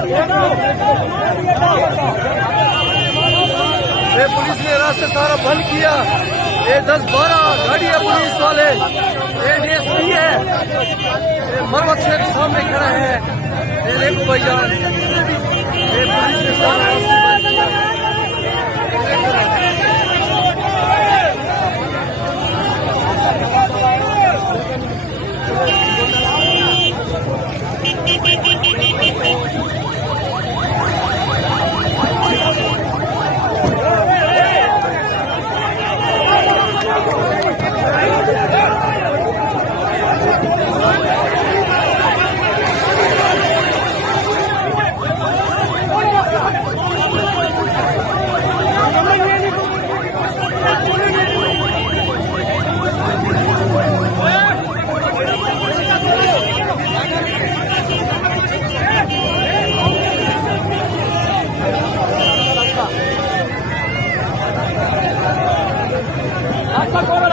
ये पुलिस ने रास्ता सारा बंद किया। ये 10-12 गाड़ी है पुलिस वाले, ये डीएसपी है, ये मरवत से सामने खड़ा है। ये देखो भाईजान, ये पुलिस ने सारा रास्ता बंद किया। রাস্তা করো